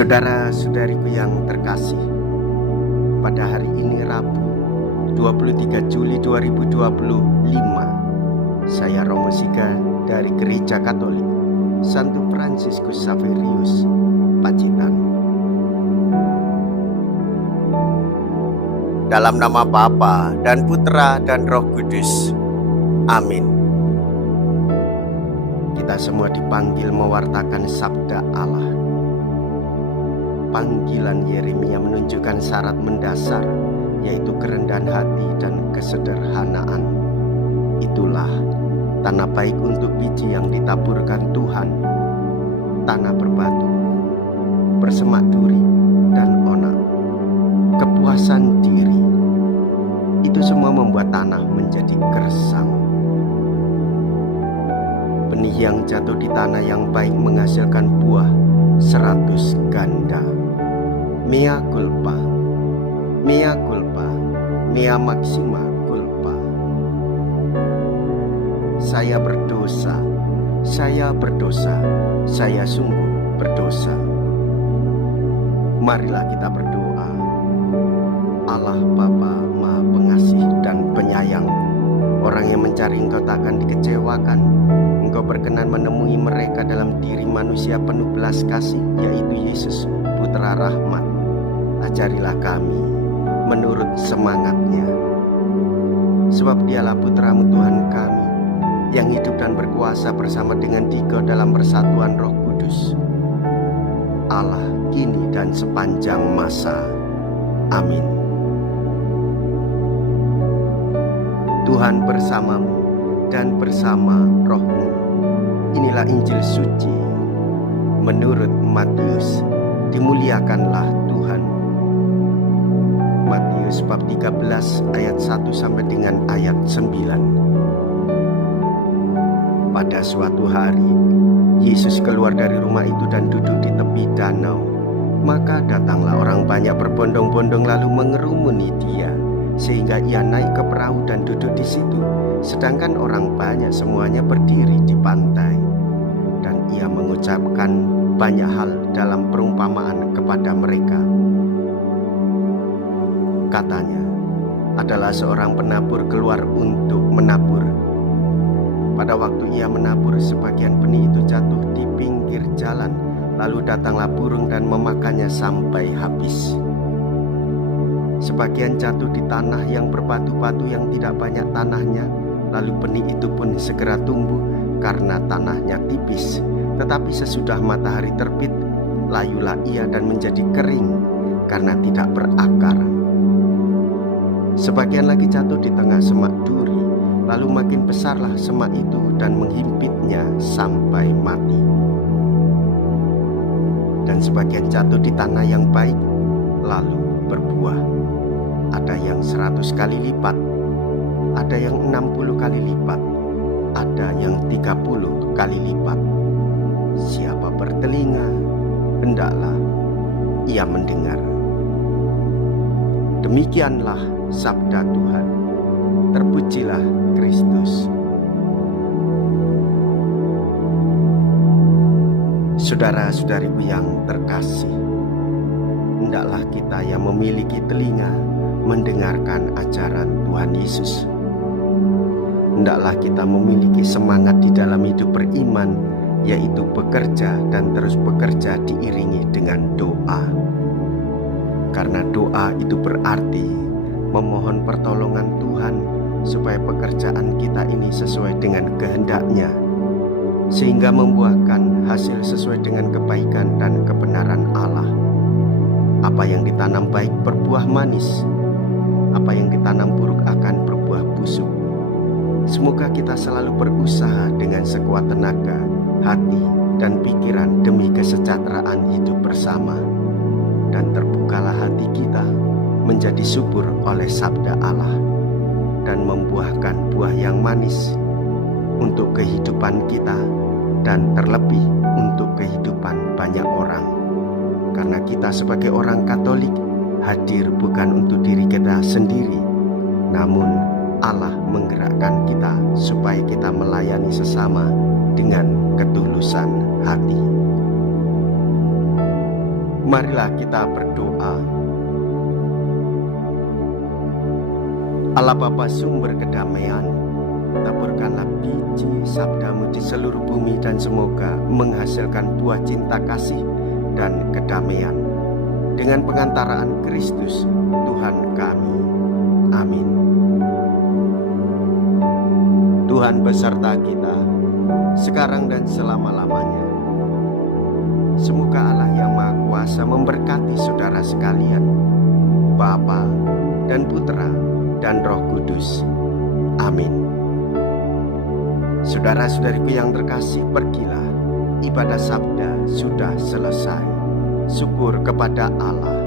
Saudara-saudariku yang terkasih, pada hari ini Rabu 23 Juli 2025, saya Romo Siga dari Gereja Katolik Santo Fransiskus Xaverius, Pacitan. Dalam nama Bapa dan Putra dan Roh Kudus. Amin. Kita semua dipanggil mewartakan sabda Allah. Panggilan Yeremia menunjukkan syarat mendasar, yaitu kerendahan hati dan kesederhanaan. Itulah tanah baik untuk biji yang ditaburkan Tuhan, tanah berbatu, bersemak duri dan onak, kepuasan diri. Itu semua membuat tanah menjadi gersang. Benih yang jatuh di tanah yang baik menghasilkan buah 100 ganda. Mea culpa, mea culpa, mea maxima culpa. Saya berdosa, saya berdosa, saya sungguh berdosa. Marilah kita berdoa. Allah Bapa Maha Pengasih dan Penyayang, orang yang mencari Engkau takkan dikecewakan. Engkau berkenan menemui mereka dalam diri manusia penuh belas kasih, yaitu Yesus, Putra Rahmat. Ajarilah kami menurut semangatnya, sebab Dialah Putramu Tuhan kami, yang hidup dan berkuasa bersama dengan Dikau dalam persatuan Roh Kudus, Allah kini dan sepanjang masa. Amin. Tuhan bersamamu dan bersama rohmu. Inilah Injil suci menurut Matius. Dimuliakanlah Tuhan. Matius bab 13 ayat 1 sampai dengan ayat 9. Pada suatu hari, Yesus keluar dari rumah itu dan duduk di tepi danau. Maka datanglah orang banyak berbondong-bondong lalu mengerumuni Dia, sehingga Ia naik ke perahu dan duduk di situ, sedangkan orang banyak semuanya berdiri di pantai. Dan Ia mengucapkan banyak hal dalam perumpamaan kepada mereka. Katanya, adalah seorang penabur keluar untuk menabur. Pada waktu ia menabur, sebagian benih itu jatuh di pinggir jalan, lalu datanglah burung dan memakannya sampai habis. Sebagian jatuh di tanah yang berbatu-batu yang tidak banyak tanahnya, lalu benih itu pun segera tumbuh karena tanahnya tipis. Tetapi sesudah matahari terbit, layulah ia dan menjadi kering karena tidak berakar. Sebagian lagi jatuh di tengah semak duri, lalu makin besarlah semak itu dan menghimpitnya sampai mati. Dan sebagian jatuh di tanah yang baik, lalu berbuah. Ada yang 100 kali lipat, ada yang 60 kali lipat, ada yang 30 kali lipat. Siapa bertelinga, hendaklah ia mendengar. Demikianlah sabda Tuhan. Terpujilah Kristus. Saudara-saudariku yang terkasih, hendaklah kita yang memiliki telinga mendengarkan ajaran Tuhan Yesus. Hendaklah kita memiliki semangat di dalam hidup beriman, yaitu bekerja dan terus bekerja diiringi dengan doa. Karena doa itu berarti memohon pertolongan Tuhan supaya pekerjaan kita ini sesuai dengan kehendak-Nya, sehingga membuahkan hasil sesuai dengan kebaikan dan kebenaran Allah. Apa yang ditanam baik berbuah manis, apa yang ditanam buruk akan berbuah busuk. Semoga kita selalu berusaha dengan sekuat tenaga, hati, dan pikiran demi kesejahteraan hidup bersama. Dan terbukalah hati kita menjadi subur oleh sabda Allah dan membuahkan buah yang manis untuk kehidupan kita dan terlebih untuk kehidupan banyak orang. Karena kita sebagai orang Katolik hadir bukan untuk diri kita sendiri, namun Allah menggerakkan kita supaya kita melayani sesama dengan ketulusan hati. Marilah kita berdoa. Allah Bapa sumber kedamaian, taburkanlah biji sabdamu di seluruh bumi dan semoga menghasilkan buah cinta kasih dan kedamaian dengan pengantaraan Kristus Tuhan kami. Amin. Tuhan beserta kita sekarang dan selama-lamanya. Semoga Allah yang Maha Kuasa memberkati saudara sekalian, Bapa dan Putra dan Roh Kudus. Amin. Saudara-saudariku yang terkasih, pergilah, ibadah sabda sudah selesai. Syukur kepada Allah.